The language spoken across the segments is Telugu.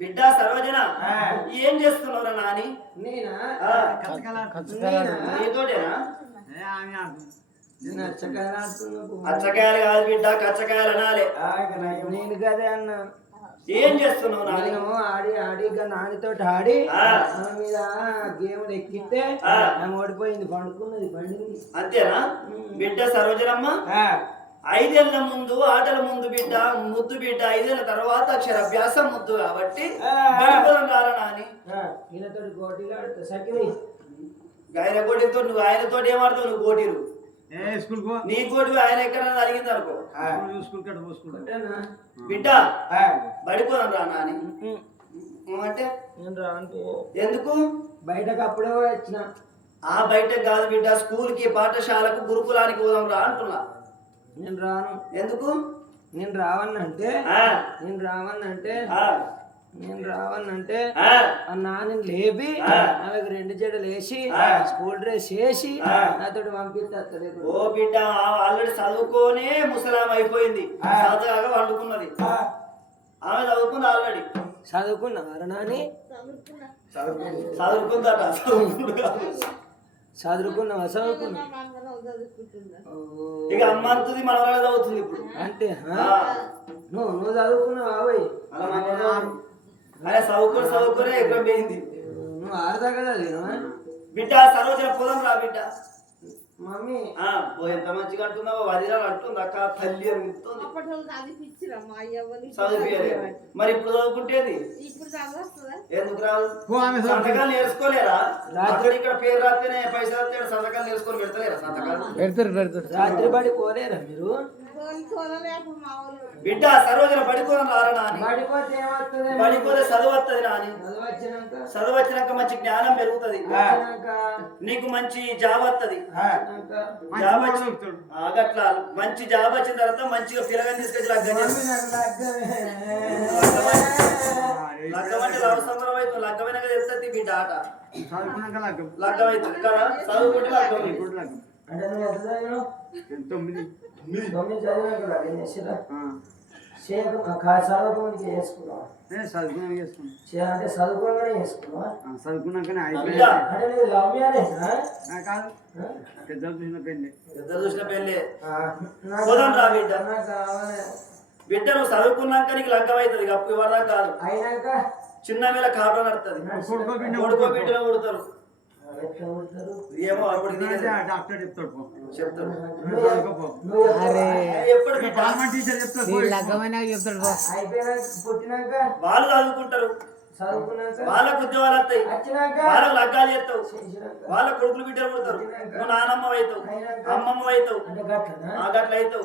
బిడ్డ సరోజన ఏం చేస్తున్నావురా నాని? నీతోటేనా? అచ్చకాయలు కాదు బిడ్డ, కచ్చకాయలు అనాలి. నేను కదే అన్నా. ఏం చేస్తున్నావు నాని? ఆడి ఆడి నానితో ఆడి మన మీద గేములు ఎక్కితే ఓడిపోయింది, పండుకున్నది పండుగ. అంతేనా బిడ్డ సరోజనమ్మ? 5 ఏళ్ల ముందు ఆటల ముందు బిడ్డ ముద్దు బిడ్డ, 5 ఏళ్ల తర్వాత అక్షరాభ్యాసం ముద్దు కాబట్టి రారా నాని. ఈయనతో గోటీలు ఆడుతా సకిలి. ఆయన కోటితో నువ్వు ఆయనతో ఏమాడుతావు? నువ్వు కోటీరు నీ కోటి ఆయన ఎక్కడన్నా అడిగింది అనుకో. బిడ్డ బడిపోదాం రా నాని అంటే. ఎందుకు? బయటకు అప్పుడే వచ్చిన. బయటకు కాదు బిడ్డ, స్కూల్కి పాఠశాలకు గురుకులానికి పోదాం రా అంటున్నా. నేను రాను. ఎందుకు? నేను రావన్నంటే నాని లేపి ఆమెకు 2 జడలు వేసి స్కూల్ డ్రెస్ వేసి నాతో పంపిస్తే. ఓ బిడ్డ ఆల్రెడీ చదువుకోనే ముసలాం అయిపోయింది, చదువుగా వండుకున్నది. ఆమె చదువుకుంది ఆల్రెడీ. చదువుకున్నారా నాని? చదువుకుందట. చదువుకున్నావా? చదువుకున్నా. ఇక అమ్మ అంటుంది, మన వాళ్ళ చదువుతుంది ఇప్పుడు. అంటే నువ్వు చదువుకున్నావా? అదే చదువుకునే ఎక్కడ పోయింది. నువ్వు ఆడదా కదా బిడ్డ సరోజన పోదాం రా బిడ్డ. మమ్మీ ఎంత మంచిగా అంటున్నావో, వదిలా అంటుంది అక్క తల్లి అని. మరి ఇప్పుడు చదువుకుంటేది ఎందుకు రాదు? సంతకాలు నేర్చుకోలేరా? రాత్రి ఇక్కడ పేరు రాస్తేనే పైసలు వస్తే సంతకాలు నేర్చుకొని పెడతలేరా? సంతకాలు రాత్రి బడి పోలేరా మీరు? బిడ్డ సరోజన పడిపోదాం రారా నాని. పడిపోతే చదువు వస్తుంది నాని. చదువు వచ్చినాక మంచి జ్ఞానం పెరుగుతుంది, నీకు మంచి జాబ్ వస్తుంది. అట్లా మంచి జాబ్ వచ్చిన తర్వాత మంచిగా పిల్లగాని తీసుకొచ్చి లగ్గం లగ్గమంటే అవసరం అవుతుంది. లగ్గమైన తెలుస్తుంది బిడ్డ ఆట. లగ్గం అవుతుంది కదా, చదువుకుంటే లగ్గం. బిడ్డ నువ్వు చదువుకున్నాక నీకు లగ్గం అవుతుంది, అప్పు ఇవ్వరా కాదు. చిన్న మీద కాపురం నడుతుంది, కొడుకో బిడ్డలో కొడతారు. ఏమో అప్పుడు చెప్తాడు. వాళ్ళు చదువుకుంటారు, వాళ్ళకు ఉద్యోగాలు వస్తాయి, వాళ్ళకు లగ్గాలు చేస్తావు, వాళ్ళ కొడుకులు బిడ్డలు పుడతారు. నువ్వు నానమ్మ అవుతావు, అమ్మమ్మ అవుతావు, గట్ల అవుతావు.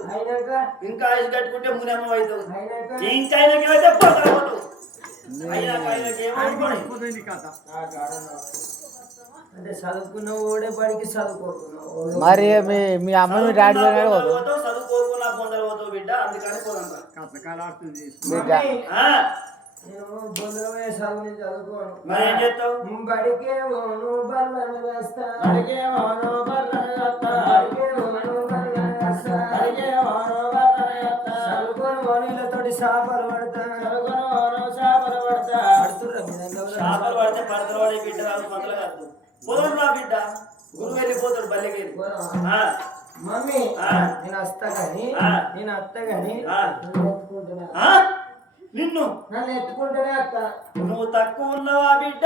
ఇంకా ఆయుష్ కట్టుకుంటే మునమ్మ అవుతావు, ఇంకా ఆయనకేమైతే పోతావు. అంటే చదువుకున్న ఓడే బడికి చదువుకోకున్నావు. మరి మీ అమ్మ మీ డాడీ చదువుకోకుండా పొందలు పోతావు బిడ్డ. అందుకని నేను బొందలమే చదువు చదువుకోను. మరి ఏం చేస్తావు? బడికే ఓను బర్లను వేస్తా, చదువుకొని ఓనీలతోటి చేపలు పడతా, చేపలు పడితే పడతలు పడే బిడ్డ మొదలు కాదు. పోదాం రా బిడ్డ, గురువు వెళ్ళిపోతాడు బల్లెకి. మమ్మీ నేను వస్తా కానీ నిన్ను నన్ను ఎత్తుకుంటేనే అత్త. నువ్వు తక్కువ ఉన్నావా బిడ్డ?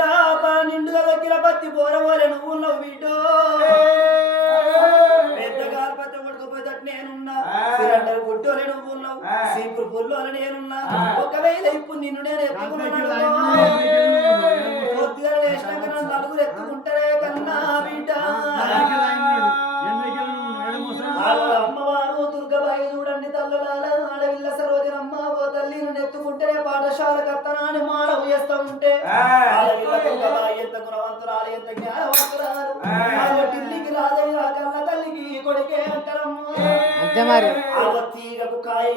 నిండుగా దగ్గర బతి పోరవోలే నువ్వు ఉన్నావు బిడ్డ. పెద్ద గాలిపత్తి పడుకోపోయేటట్టు నేనున్నా, సిలిండర్ గుడ్డోలే నువ్వు ఉన్నావు, సీపురు పుల్లోలే నేనున్నా. ఒకవేళ ఇప్పుడు నిన్ను నేను ఎత్తుకున్నాను, పొద్దుగా వేసినాక నన్ను నలుగురు ఎత్తుకుంటారే కన్నా బిడ్డ. అమ్మవారు దుర్గబాయి చూడండి తల్లులాల ఆడవిల్ల సరోజనమ్మ ఓ తల్లి ఎత్తుకుంటేనే పాఠశాల కత్తనాన్ని మాడవు చేస్తూ ఉంటే ఆడవిల్ల దుర్గబాయి ఎంత గుణవంతురాలు, ఎంత జ్ఞానవంతురాలు. ఢిల్లీకి రాజయ్య కన్న తల్లికి కొడుకే అంటారమ్మా. అంతే మరి తీగకు కాయ